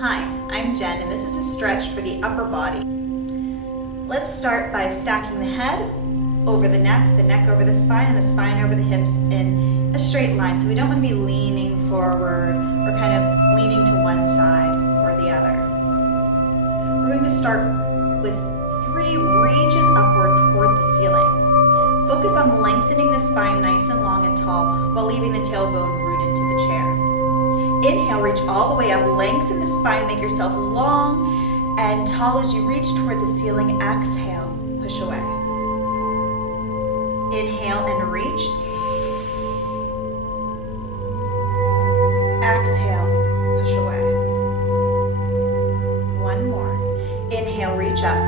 Hi, I'm Jen, and this is a stretch for the upper body. Let's start by stacking the head over the neck over the spine, and the spine over the hips in a straight line. So we don't want to be leaning forward or kind of leaning to one side or the other. We're going to start with 3 reaches upward toward the ceiling. Focus on lengthening the spine nice and long and tall while leaving the tailbone rooted to the chair. Inhale, reach all the way up, lengthen the spine, make yourself long and tall as you reach toward the ceiling. Exhale, push away. Inhale and reach. Exhale, push away. One more. Inhale, reach up.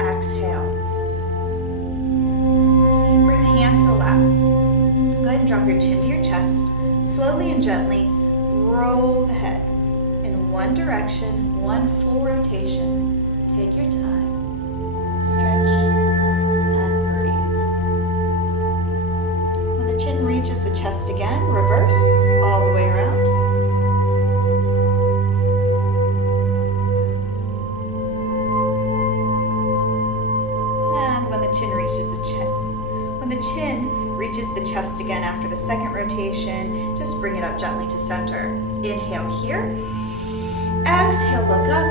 Exhale. Bring the hands to the lap. Go ahead and drop your chin to your chest. Slowly and gently roll the head in one direction, one full rotation. Take your time. Stretch and breathe. When the chin reaches the chest again, reverse all the way around. And when the chin reaches the chin. When the chin reaches the chest again after the second rotation, just bring it up gently to center. Inhale here. Exhale, look up.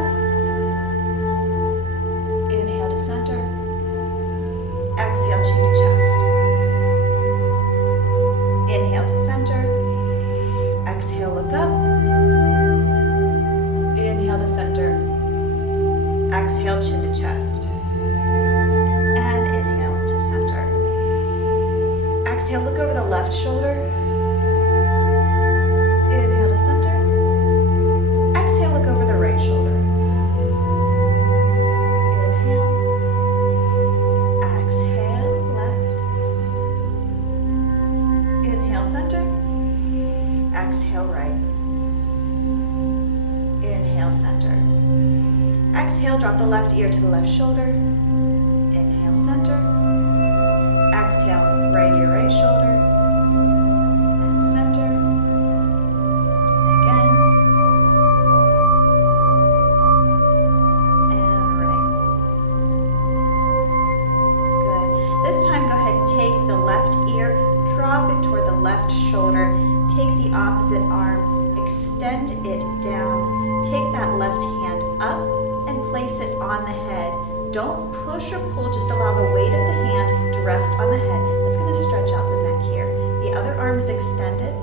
Inhale to center. Exhale, chin to chest. Inhale to center. Exhale, look up. Inhale to center. Exhale, chin to chest. And inhale to center. Exhale, look over the left shoulder. Inhale to center. Exhale, look over the right shoulder. Inhale. Exhale, left. Inhale, center. Exhale, right. Inhale, center. Exhale, drop the left ear to the left shoulder. Inhale, center. Exhale, right ear, right shoulder. And center. Again. And right. Good. This time, go ahead and take the left ear, drop it toward the left shoulder. Take the opposite arm, extend it down. Take that left hand up and place it on the head. Don't push or pull, just allow the weight of the hand to rest on the head. That's going to stretch out the neck here. The other arm is extended.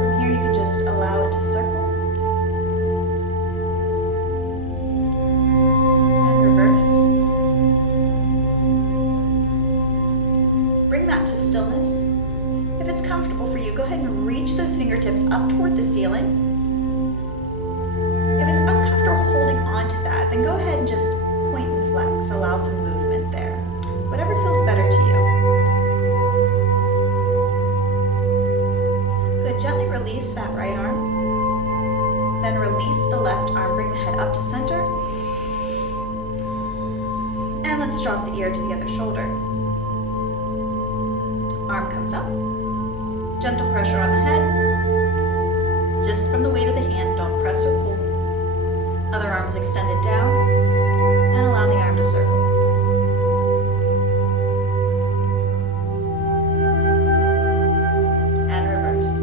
From here, you can just allow it to circle. And reverse. Bring that to stillness. If it's comfortable for you, go ahead and reach those fingertips up toward the ceiling. If it's uncomfortable holding on to that, then go ahead and just point and flex. Allow some movement there. Whatever feels better to you. Good. Gently release that right arm. Then release the left arm. Bring the head up to center. And let's drop the ear to the other shoulder. Arm comes up. Gentle pressure on the head. Just from the weight of the hand, don't press or pull. Other arm is extended down, and allow the arm to circle. And reverse.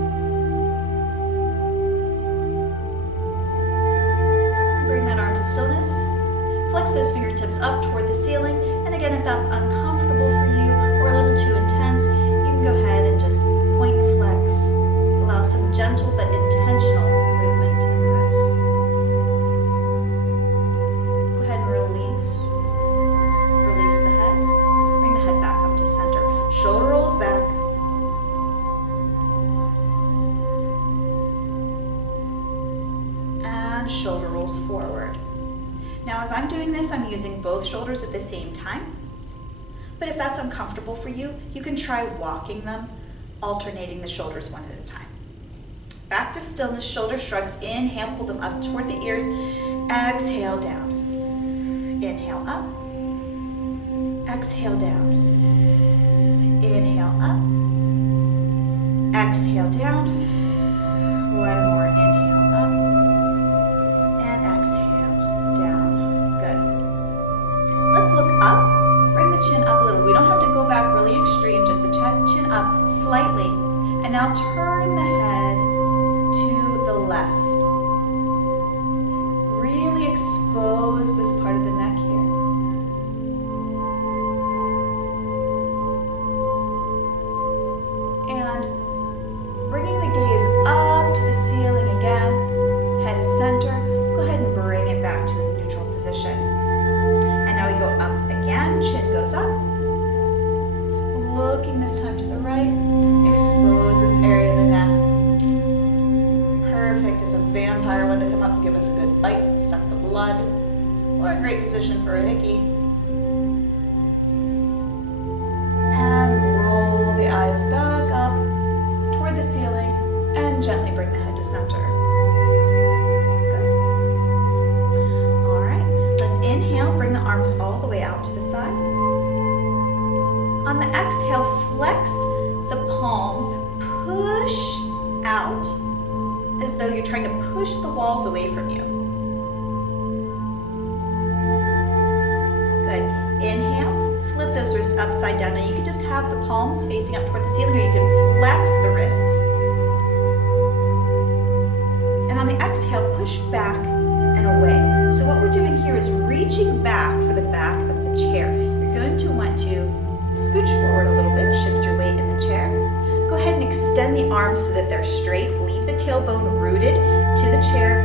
Bring that arm to stillness. Flex those fingertips up toward the ceiling. And again, if that's uncomfortable for you or a little too intense, you can go ahead and just point and flex. Allow some gentle but intentional movement in the wrist. Go ahead and release. Release the head. Bring the head back up to center. Shoulder rolls back. And shoulder rolls forward. Now, as I'm doing this, I'm using both shoulders at the same time. But if that's uncomfortable for you, you can try walking them, alternating the shoulders one at a time. Back to stillness, shoulder shrugs. Inhale, pull them up toward the ears. Exhale, down. Inhale, up. Exhale, down. Inhale, up. exhale down. One more, inhale up. And exhale down. Good. Let's look up. Bring the chin up a little. We don't have to go back really extreme, just the chin up slightly. And now turn the head to the left. Really expose this part of the neck here. And bringing the gaze up to the ceiling again, head is center. Go ahead and bring it back to the neutral position. And now we go up again, chin goes up. Looking this time to the right, expose this area of the neck. Perfect. If a vampire wanted to come up and give us a good bite, suck the blood, or a great position for a hickey. And roll the eyes back up toward the ceiling and gently bring the head to center. Good. All right, let's inhale, bring the arms all the way out to the side. On the exhale, flex the palms, push out as though you're trying to push the walls away from you. Good. Inhale, flip those wrists upside down. Now you can just have the palms facing up toward the ceiling, or you can flex the wrists. And on the exhale, push back and away. So what we're doing here is reaching back for the back of the chair. You're going to want to scooch forward a little bit, shift your weight in the chair. Go ahead and extend the arms so that they're straight. Leave the tailbone rooted to the chair,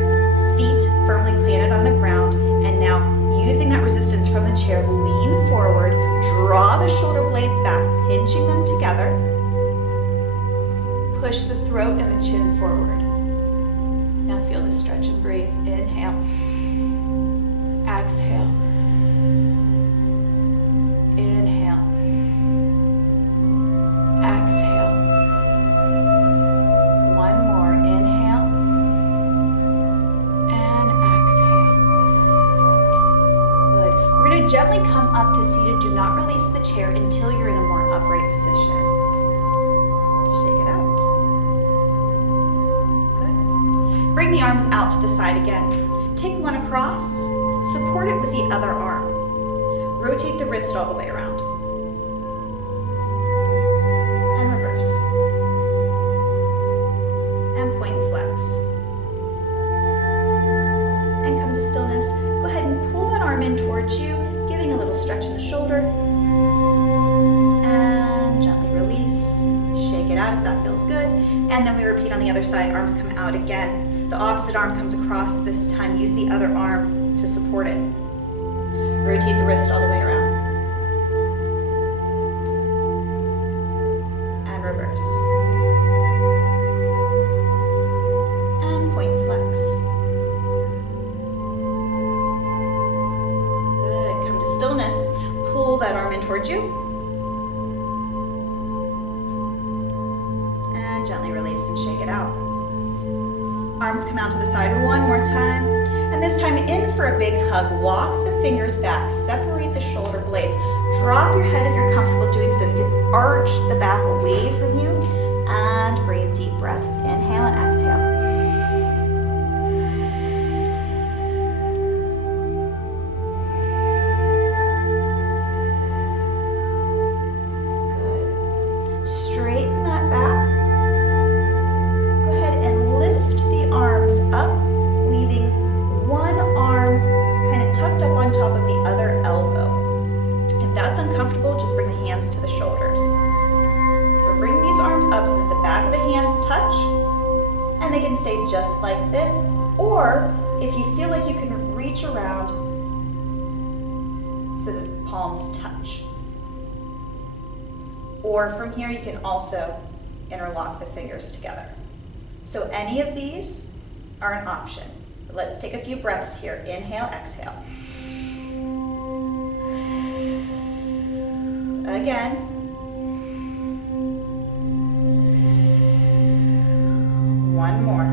feet firmly planted on the ground. And now, using that resistance from the chair, lean forward, draw the shoulder blades back, pinching them together. Push the throat and the chin forward. Now feel the stretch and breathe. Inhale. Exhale. Inhale. Exhale. One more. Inhale. And exhale. Good. We're going to gently come up to seated. Do not release the chair until you're in a more upright position. Shake it out. Good. Bring the arms out to the side again. Take one across. Support it with the other arm. Rotate the wrist all the way around. And reverse. And point and flex. And come to stillness. Go ahead and pull that arm in towards you, giving a little stretch in the shoulder. And gently release. Shake it out if that feels good. And then we repeat on the other side. Arms come out again. The opposite arm comes across this time. Use the other arm to support it. Rotate the wrist all the way around. And reverse. And point and flex. Good. Come to stillness. Pull that arm in towards you. And gently release and shake it out. Arms come out to the side one more time. And this time in for a big hug. Walk the fingers back. Separate the shoulder blades. Drop your head if you're comfortable doing so. You can arch the back away from you. And breathe deep breaths. Inhale and exhale. Good. Straighten that back. Go ahead and lift the arms up, leaving one arm kind of tucked up on top of the other elbow. If that's uncomfortable, just bring the hands to the shoulders. So bring these arms up so that the back of the hands touch, and they can stay just like this. Or if you feel like you can reach around so that the palms touch. Or from here, you can also interlock the fingers together. So any of these are an option. Let's take a few breaths here. Inhale, exhale. Again. One more.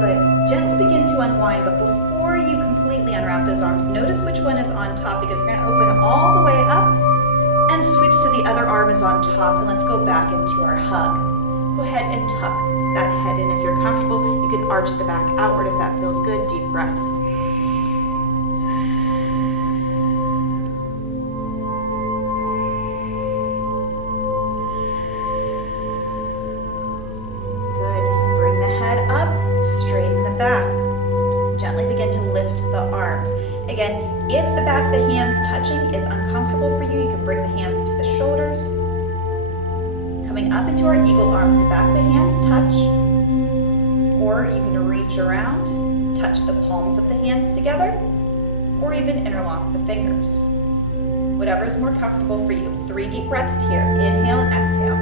Good. Gently begin to unwind, but before you completely unwrap those arms, notice which one is on top, because we're going to open all the way up And switch to the other arm is on top, and let's go back into our hug. Go ahead and tuck that head in. If you're comfortable, you can arch the back outward if that feels good. Deep breaths. Good. Bring the head up, straighten the back. Gently begin to lift the arms. Again, if the back of the hands touching is uncomfortable for you, you can bring the hands to the shoulders. Coming up into our eagle arms, the back of the hands touch, or you can reach around, touch the palms of the hands together, or even interlock the fingers. Whatever is more comfortable for you. 3 deep breaths here. Inhale and exhale.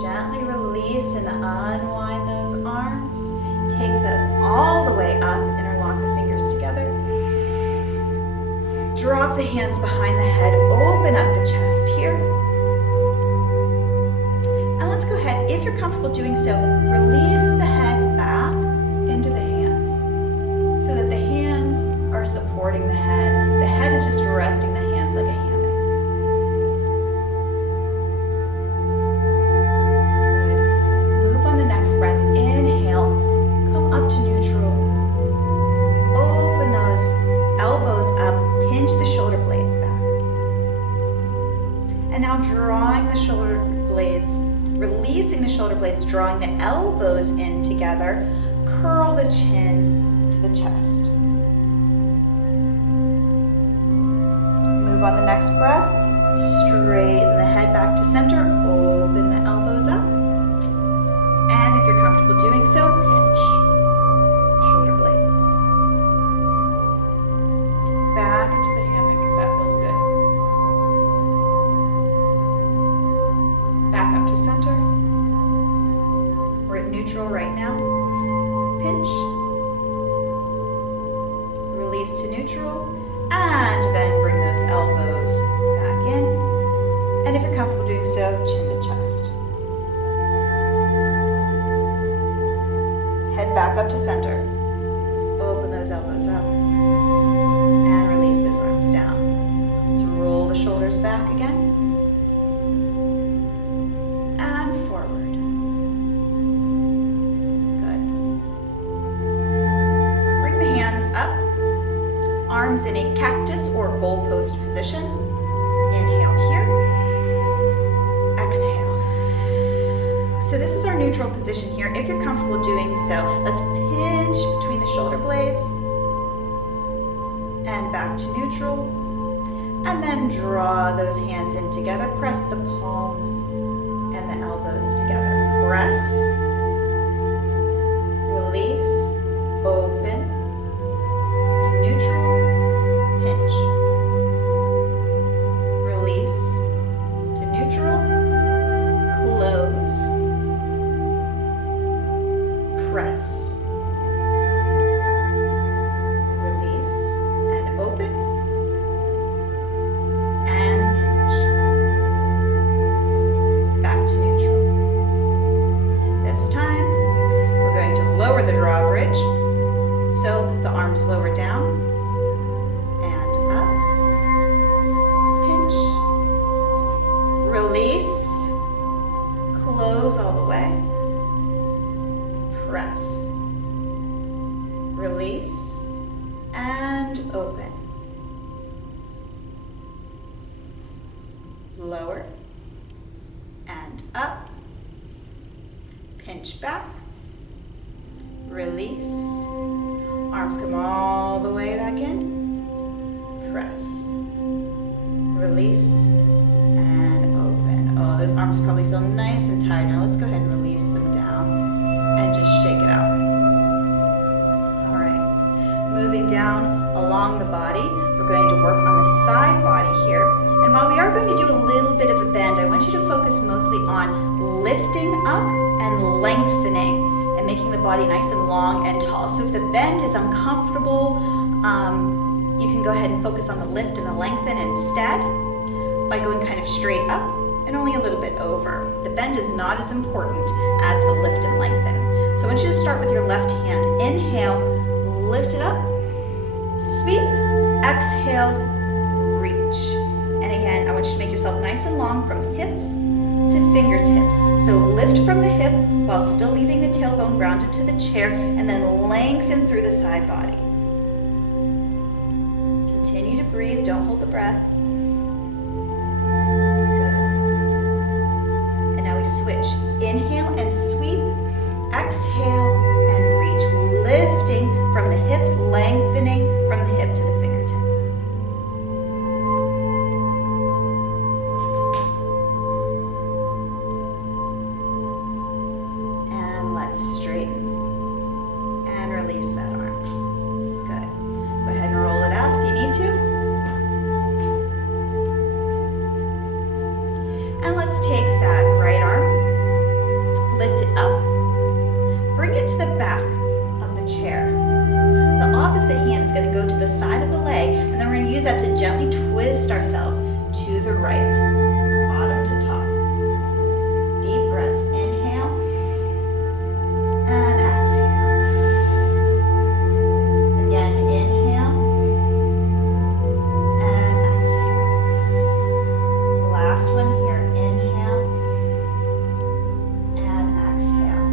Gently release and unwind those arms. Take them all the way up, interlock the fingers together. Drop the hands behind the head, open up the chest here. And let's go ahead, if you're comfortable doing so, release the head back into the hands so that the hands are supporting the head. The head is just resting the hands like a hammock. Breath, inhale, come up to neutral. Open those elbows up, pinch the shoulder blades back. And now drawing the shoulder blades, releasing the shoulder blades, drawing the elbows in together, curl the chin to the chest. Move on the next breath, straighten the head back to center, open the elbows up. And if you're comfortable doing so, pinch shoulder blades. Back into the hammock if that feels good. Back up to center. We're at neutral right now. Pinch. Release to neutral. And then bring those elbows back in. And if you're comfortable doing so, chin to chest. Head back up to center. Open those elbows up. And release those arms down. Let's roll the shoulders back again. And forward. Good. Bring the hands up. Arms in a cactus or goalpost position. Inhale here. Exhale. So this is our neutral position here. If you're comfortable doing so, let's pinch between the shoulder blades and back to neutral. And then draw those hands in together. Press the palms and the elbows together. Press, release, open to neutral, pinch, release to neutral, close, press, release, and open, and pinch. Back to neutral. This time, we're going to lower the drawbridge, so the arms lower down, and up, pinch, release, close all the way, press, release, and open. Lower and up, pinch back, release, arms come all the way back in, press, release, and open. Oh, those arms probably feel nice and tired. Now let's go ahead and release them down and just shake it out. All right, moving down along the body, we're going to work on the side body here. And while we are going to do a little bit of a bend, I want you to focus mostly on lifting up and lengthening and making the body nice and long and tall. So if the bend is uncomfortable, can go ahead and focus on the lift and the lengthen instead by going kind of straight up and only a little bit over. The bend is not as important as the lift and lengthen. So I want you to start with your left hand. Inhale, lift it up, sweep, exhale, reach. And again, I want you to make yourself nice and long from hips to fingertips. So lift from the hip while still leaving the tailbone grounded to the chair, and then lengthen through the side body. Continue to breathe, don't hold the breath. Good. And now we switch. Inhale and sweep, exhale and reach, lifting from the hips, lengthening from the hip to the fingertip. And let's straighten and release that arm. Good. Go ahead and roll it out if you need to. And let's take that right arm, lift it up, bring it to the back of the chair. The opposite hand is going to go to the side of the leg, and then we're going to use that to gently twist ourselves to the right, bottom to top. Deep breaths, inhale and exhale. Again, inhale and exhale. Last one here, inhale and exhale.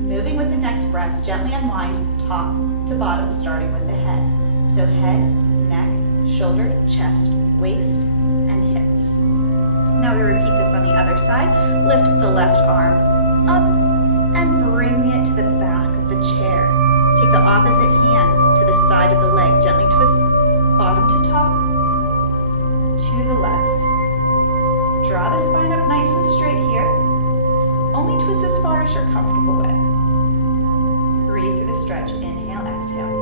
Moving with the next breath, gently unwind top to bottom, starting with the head. So head, neck, shoulder, chest, waist, and hips. Now we repeat this on the other side. Lift the left arm up and bring it to the back of the chair. Take the opposite hand to the side of the leg. Gently twist bottom to top, to the left. Draw the spine up nice and straight here. Only twist as far as you're comfortable with. Breathe through the stretch. Inhale, exhale.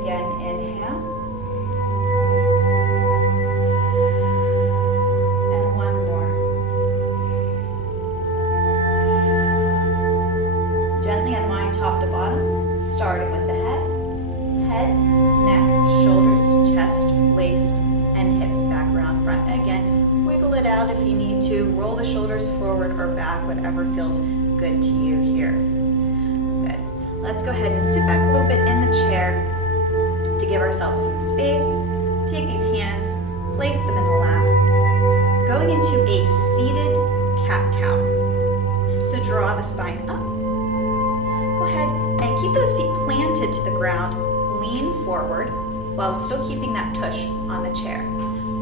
Again, inhale. And one more. Gently unwind top to bottom, starting with the head. Head, neck, shoulders, chest, waist, and hips back around front. Again, wiggle it out if you need to. Roll the shoulders forward or back, whatever feels good to you here. Good. Let's go ahead and sit back a little bit in the chair to give ourselves some space. Take these hands, place them in the lap. Going into a seated cat-cow. So draw the spine up. Go ahead and keep those feet planted to the ground. Lean forward while still keeping that tush on the chair.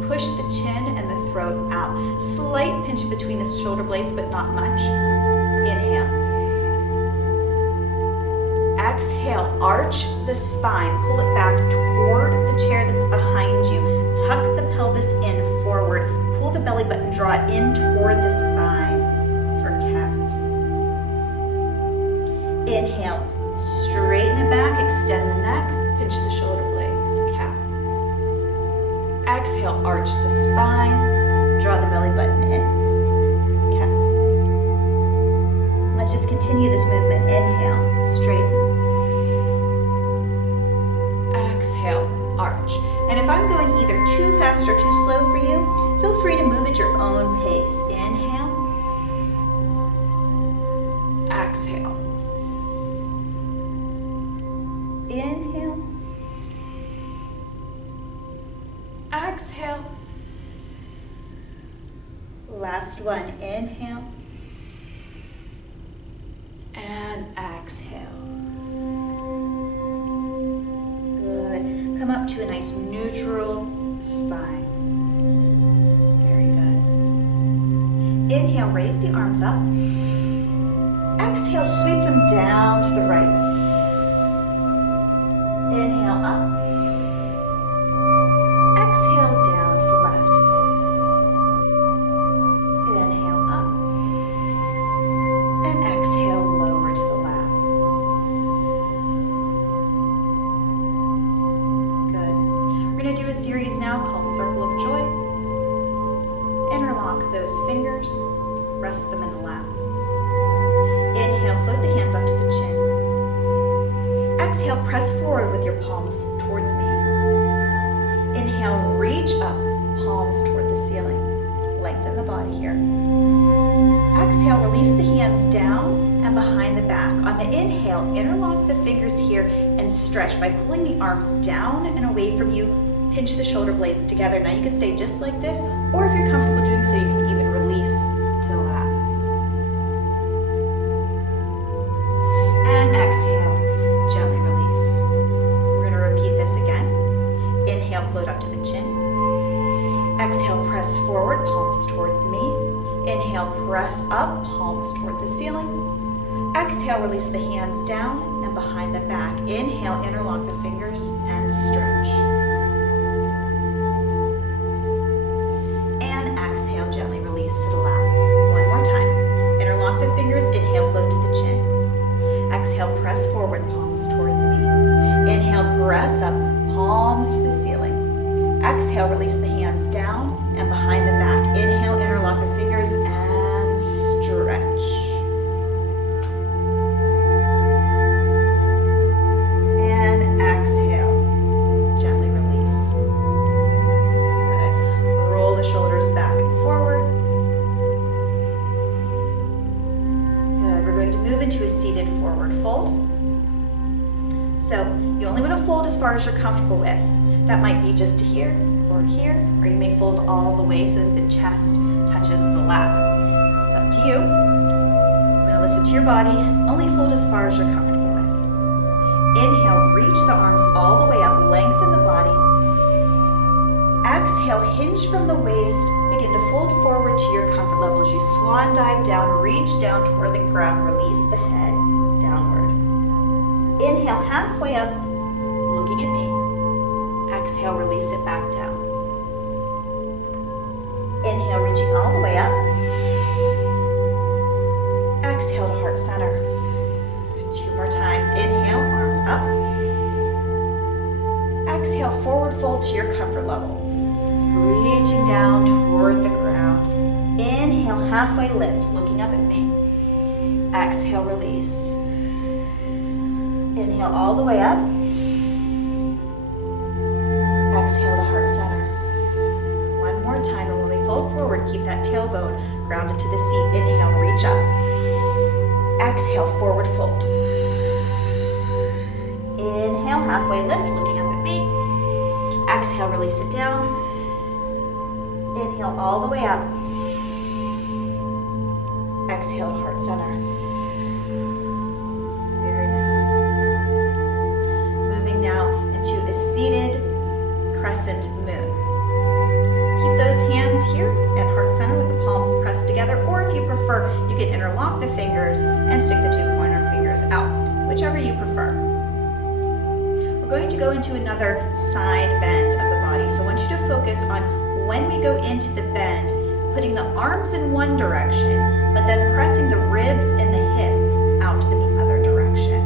Push the chin and the throat out. Slight pinch between the shoulder blades, but not much. Inhale. Exhale, arch the spine. Pull it back toward the chair that's behind you. Tuck the pelvis in forward. Pull the belly button, draw it in toward the spine for cat. Inhale, straighten the back, extend the neck, pinch the shoulder blades, cat. Exhale, arch the spine, draw the belly button in, cat. Let's just continue this movement. Inhale, straighten. Exhale, arch. And if I'm going either too fast or too slow for you, feel free to move at your own pace. Inhale. Exhale. Inhale. Exhale. Last one. Inhale. And exhale. Good. Come up to a nice neutral spine. Very good. Inhale, raise the arms up. Exhale, sweep them down to the right. Inhale up. Exhale down to the left. Inhale up. And exhale lower to the lap. Good. We're going to do a series now called Circle of Joy. Interlock those fingers. Rest them in the lap. Inhale, float the hands up to the chin. Exhale, press forward with your palms towards me. Inhale, reach up, palms toward the ceiling. Lengthen the body here. Exhale, release the hands down and behind the back. On the inhale, interlock the fingers here and stretch by pulling the arms down and away from you. Pinch the shoulder blades together. Now you can stay just like this, or if you're comfortable doing so, you can even release to the lap. And exhale, gently release. We're going to repeat this again. Inhale, float up to the chin. Exhale, press forward, palms towards me. Inhale, press up, palms toward the ceiling. Exhale, release the hands down and behind the back. Inhale, interlock the fingers and stretch. And exhale, gently release to the lap. One more time. Interlock the fingers, inhale, float to the chin. Exhale, press forward, palms towards me. Inhale, press up, palms to the ceiling. Exhale, release the hands down and behind the back. Inhale, interlock the fingers and stretch. And exhale, gently release. Good. Roll the shoulders back and forward. Good. We're going to move into a seated forward fold. So you only want to fold as far as you're comfortable with. That might be just here, or you may fold all the way so that the chest touches the lap. It's up to you. I'm going to listen to your body. Only fold as far as you're comfortable with. Inhale, reach the arms all the way up, lengthen the body. Exhale, hinge from the waist, begin to fold forward to your comfort level as you swan dive down, reach down toward the ground, release the head downward. Inhale, halfway up, looking at me. Exhale, release it back down. Inhale, reaching all the way up. Exhale to heart center. 2 more times. Inhale, arms up. Exhale, forward fold to your comfort level. Reaching down toward the ground. Inhale, halfway lift, looking up at me. Exhale, release. Inhale all the way up. Exhale to heart center. One more time, and when we fold forward, keep that tailbone grounded to the seat. Inhale, reach up. Exhale, forward fold. Inhale, halfway lift, looking up at me. Exhale, release it down. Inhale all the way up. Exhale to heart center. Very nice. Moving now into a seated Crescent moon. Keep those hands here at heart center with the palms pressed together, or if you prefer, you can interlock the fingers and stick the 2 pointer fingers out, whichever you prefer. We're going to go into another side bend of the body. So I want you to focus on when we go into the bend, putting the arms in one direction, but then pressing the ribs and the hip out in the other direction.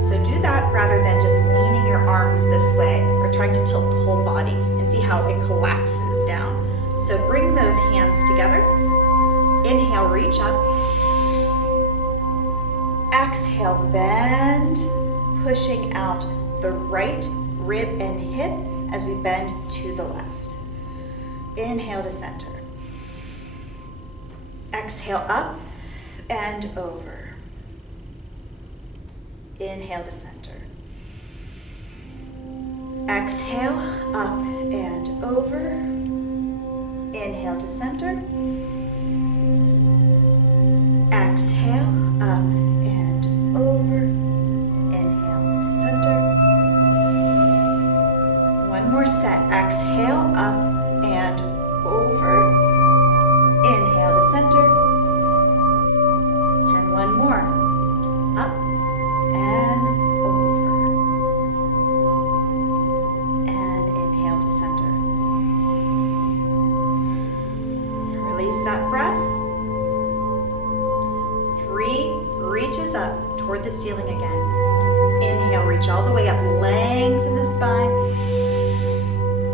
So do that rather than just leaning your arms this way or trying to tilt the whole body and see how it collapses down. So bring those hands together. Inhale, reach up. Exhale, bend, pushing out the right rib and hip as we bend to the left. Inhale to center. Exhale up and over. Inhale to center. Exhale, up and over. Inhale to center. Exhale, up and over. Inhale to center. One more set. Exhale, up and over. Inhale to center. And one more. Up and over. And inhale to center. Release that breath. 3, reaches up toward the ceiling again. Inhale, reach all the way up, lengthen the spine.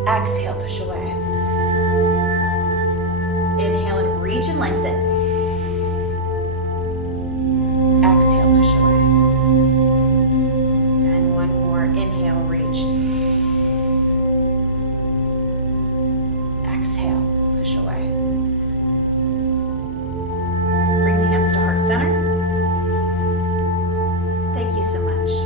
Exhale, push away. Inhale and reach and lengthen. Exhale, push away. And Thank you so much.